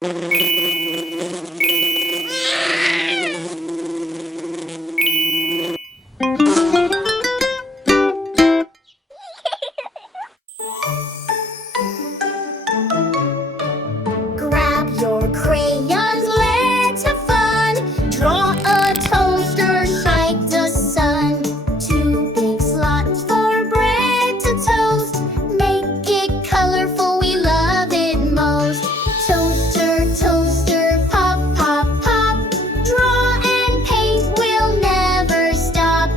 Grab your crayons, let's have fun. Draw a toaster, shine the sun. Two big slots for bread to toast. Make it colorful, we love it most. Toaster, toaster, pop, pop, pop. Draw and paint, we'll never stop.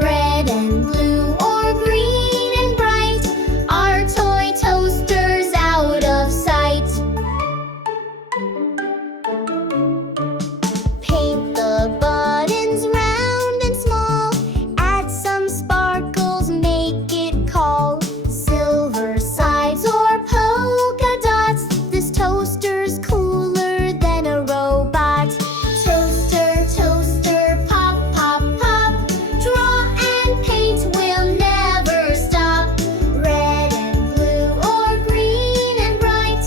Red and blue or green and bright. Our toy toaster's out of sight. Paint the buttons round and small. Add some sparkles, make it call. Silver sides or polka dots. This toaster's cooler than a robot. Toaster, toaster, pop, pop, pop. Draw and paint, we'll never stop. Red and blue or green and bright.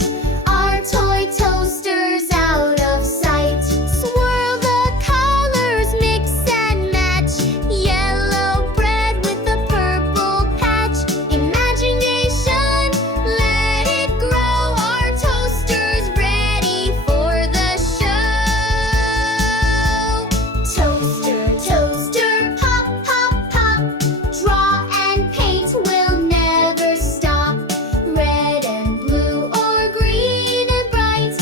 Our toy toaster's out of sight. Swirl the colors, mix and match. Yellow bread with a purple patch. Imagination, let it grow. Our toaster's ready for the show. Toaster, toaster, pop, pop, pop. Draw and paint, we'll never stop. Red and blue or green and bright.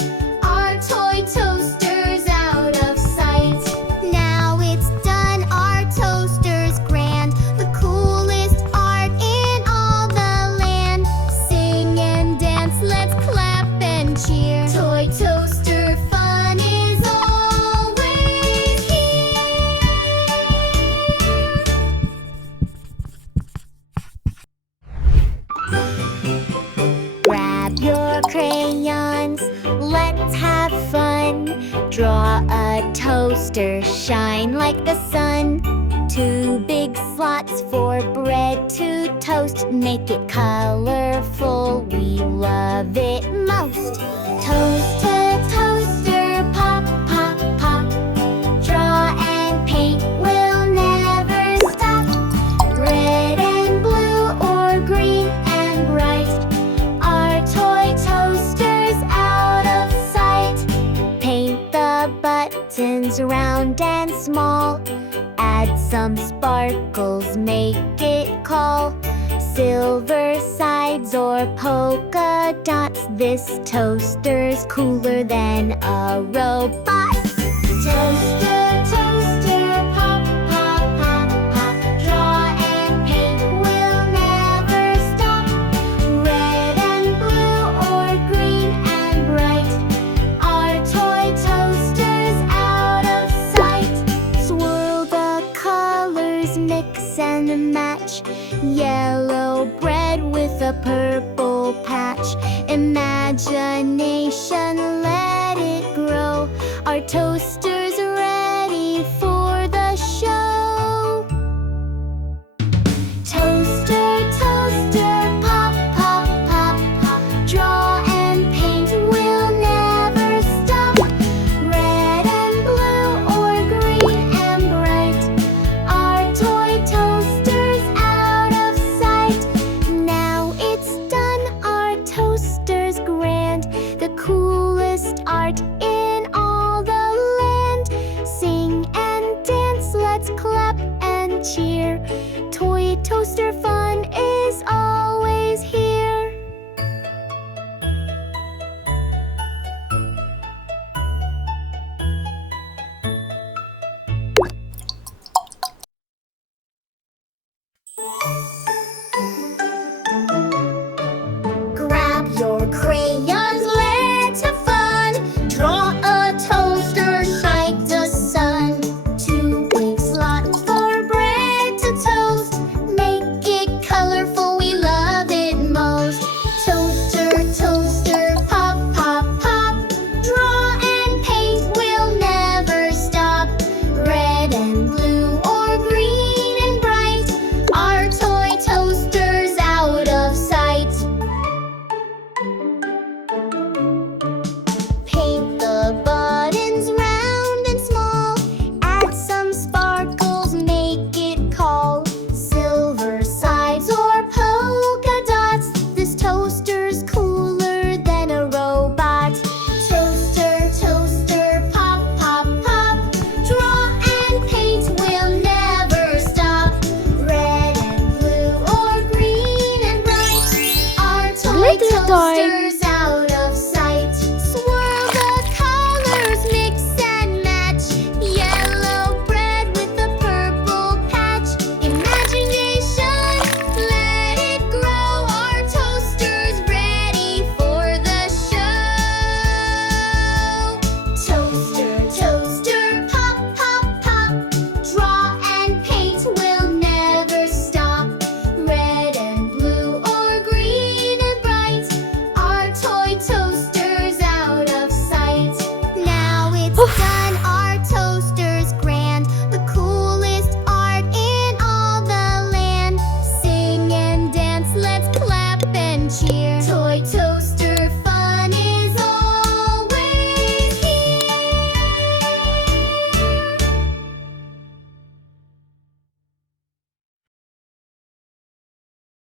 Our toy toaster's out of sight. Now it's done, our toaster's grand. The coolest art in all the land. Sing and dance, let's clap and cheer. Toy toaster fun is always here. Grab your crayons, let's have fun. Draw a toaster, shine like the sun. Two big slots for bread to toast. Make it colorful, we love it most. Toaster, toaster, pop, pop, pop. Draw and paint, we'll never stop. Red and blue or green and bright. Our toy toaster's out of sight. Paint the buttons round and small. Add some sparkles, make it call. Silver sides or polka dots. This toaster's cooler than a robot. Toaster, toaster, pop, pop, pop, pop. Draw and paint, we'll never stop. Red and blue or green and bright. Our toy toaster's out of sight. Swirl the colors, mix and match. Yellow bread with a purple patch. Imagination, let it grow. Our toaster's ready for the show. Toaster, toaster, pop, pop, pop, pop. Draw and paint, we'll never stop. Red and blue or green and bright. Our toy toaster's out of sight. Now it's done, our toaster's grand. The coolest art